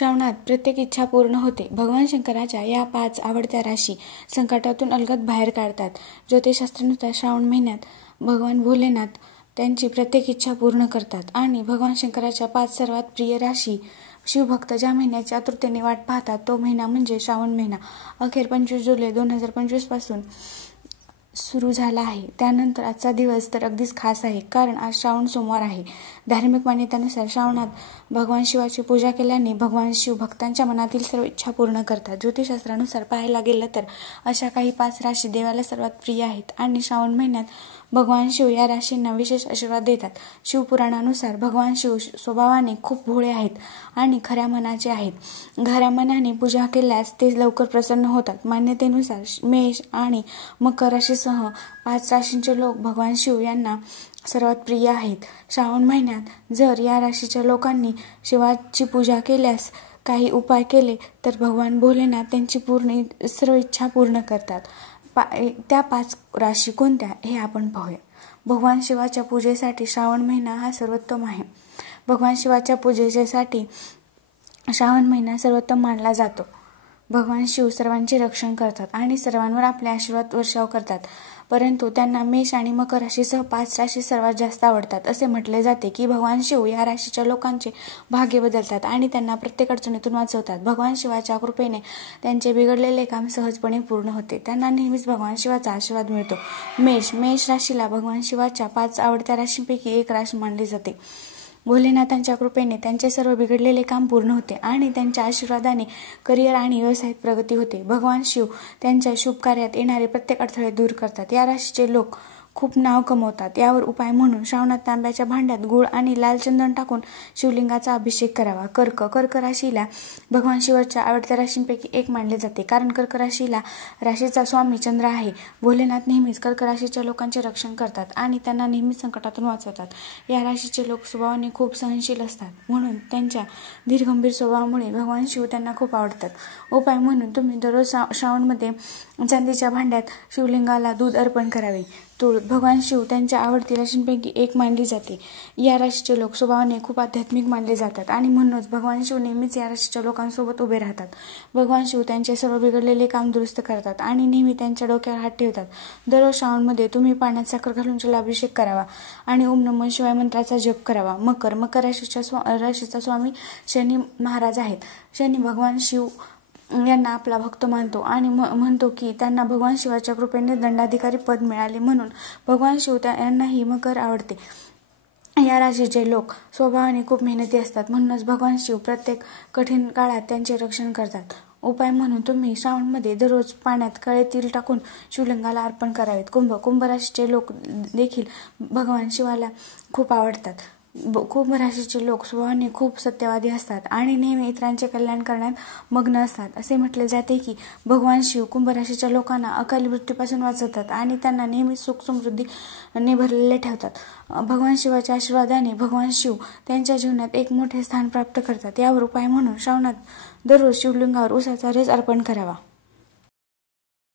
श्रावणात प्रत्येक इच्छा पूर्ण होते. भगवान शंकराच्या या 5 आवडत्या राशी संकटातून अलगद बाहेर काढतात. ज्योतिषशास्त्रानुसार श्रावण महिन्यात भगवान भोलेनाथ त्यांची प्रत्येक इच्छा पूर्ण करतात आणि भगवान शंकराच्या 5 सर्वात प्रिय राशी. शिवभक्त ज्या महिन्याची आतुरतेने वाट पाहतात तो महिना म्हणजे श्रावण महिना. अखेर 25 जुलै 2025 पासून सुरू झाला आहे. त्यानंतर आजचा दिवस तर अगदीच खास आहे, कारण आज श्रावण सोमवार आहे. धार्मिक मान्यतेनुसार श्रावणात भगवान शिवाची पूजा केल्याने भगवान शिव भक्तांच्या मनातील सर्व इच्छा पूर्ण करतात. ज्योतिषशास्त्रानुसार पाहायला गेलं तर अशा काही 5 राशी देवाला सर्वात प्रिय आहेत आणि श्रावण महिन्यात भगवान शिव या राशींना विशेष आशीर्वाद देतात. शिवपुराणानुसार भगवान शिव स्वभावाने खूप भोळे आहेत आणि खऱ्या मनाचे आहेत. खऱ्या मनाने पूजा केल्यास ते लवकर प्रसन्न होतात. मान्यतेनुसार मेष आणि मकर राशीसह 5 राशींचे लोक भगवान शिव यांना सर्वात प्रिय आहेत. श्रावण महिन्यात जर या राशीच्या लोकांनी शिवाची पूजा केल्यास, काही उपाय केले तर भगवान भोलेनाथ त्यांची सर्व इच्छा पूर्ण करतात. त्या 5 राशी कोणत्या हे आपण पाहूया. भगवान शिवाच्या पूजेसाठी श्रावण महिना हा सर्वोत्तम आहे. भगवान शिवाच्या पूजेसाठी श्रावण महिना सर्वोत्तम मानला जातो. भगवान शिव सर्वांचे रक्षण करतात आणि सर्वांवर आपले आशीर्वाद वर्षाव करतात. परंतु त्यांना मेष आणि मकर राशीसह 5 राशी सर्वात जास्त आवडतात. असे म्हटले जाते की भगवान शिव या राशीच्या लोकांचे भाग्य बदलतात आणि त्यांना प्रत्येक अडचणीतून वाचवतात. भगवान शिवाच्या कृपेने त्यांचे बिघडलेले काम सहजपणे पूर्ण होते. त्यांना नेहमीच भगवान शिवाचा आशीर्वाद मिळतो. मेष राशीला भगवान शिवाच्या 5 आवडत्या राशींपैकी एक राशी मानली जाते. भोलेनाथांच्या कृपेने त्यांचे सर्व बिघडलेले काम पूर्ण होते आणि त्यांच्या आशीर्वादाने करिअर आणि व्यवसायात प्रगती होते. भगवान शिव त्यांच्या शुभ कार्यात येणारे प्रत्येक अडथळे दूर करतात. या राशीचे लोक खूप नाव कमवतात. यावर उपाय म्हणून श्रावणात तांब्याच्या भांड्यात गूळ आणि लाल चंदन टाकून शिवलिंगाचा अभिषेक करावा. कर्क राशीला भगवान शिवाच्या आवडत्या राशींपैकी एक मानले जाते, कारण कर्क राशीचा स्वामी चंद्र आहे. भोलेनाथ नेहमीच कर्क राशीच्या लोकांचे रक्षण करतात आणि त्यांना नेहमीच संकटातून वाचवतात. या राशीचे लोक स्वभावाने खूप सहनशील असतात, म्हणून त्यांच्या धीरगंभीर स्वभावामुळे भगवान शिव त्यांना खूप आवडतात. उपाय म्हणून तुम्ही दररोज श्रावणमध्ये चांदीच्या भांड्यात शिवलिंगाला दूध अर्पण करावे. भगवान शिव त्यांच्या आवडती राशींपैकी एक मानली जाते. या राशीचे लोक स्वभावाने खूप आध्यात्मिक मानले जातात आणि म्हणूनच भगवान शिव नेहमीच या राशीच्या लोकांसोबत उभे राहतात. भगवान शिव त्यांचे सर्व बिघडलेले काम दुरुस्त करतात आणि नेहमी त्यांच्या डोक्यावर हात ठेवतात. दररोज श्रावणमध्ये तुम्ही पाण्यात साखर घालून जलाभिषेक करावा आणि ओम नमः शिवाय मंत्राचा जप करावा. मकर राशीचा स्वामी शनी महाराज आहेत. शनी भगवान शिव यांना आपला भक्त मानतो आणि म्हणतो की त्यांना भगवान शिवाच्या कृपेने दंडाधिकारी पद मिळाले, म्हणून भगवान शिव यांनाही मकर आवडते. या राशीचे लोक स्वभावाने खूप मेहनती असतात, म्हणूनच भगवान शिव प्रत्येक कठीण काळात त्यांचे रक्षण करतात. उपाय म्हणून तुम्ही श्रावणमध्ये दररोज पाण्यात काळे तीळ टाकून शिवलिंगाला अर्पण करावेत. कुंभ राशीचे लोक देखील भगवान शिवाला खूप आवडतात. कुंभ राशीचे लोक स्वभावाने खूप सत्यवादी असतात आणि नेहमी इतरांचे कल्याण करण्यात मग्न असतात. असे म्हटले जाते की भगवान शिव कुंभ राशीच्या लोकांना अकाली मृत्यूपासून वाचवतात आणि त्यांना नेहमी सुख समृद्धीने भरलेले ठेवतात. भगवान शिवाच्या आशीर्वादाने भगवान शिव त्यांच्या जीवनात एक मोठे स्थान प्राप्त करतात. यावर उपाय म्हणून श्रावणात दररोज शिवलिंगावर उसाचा रस अर्पण करावा.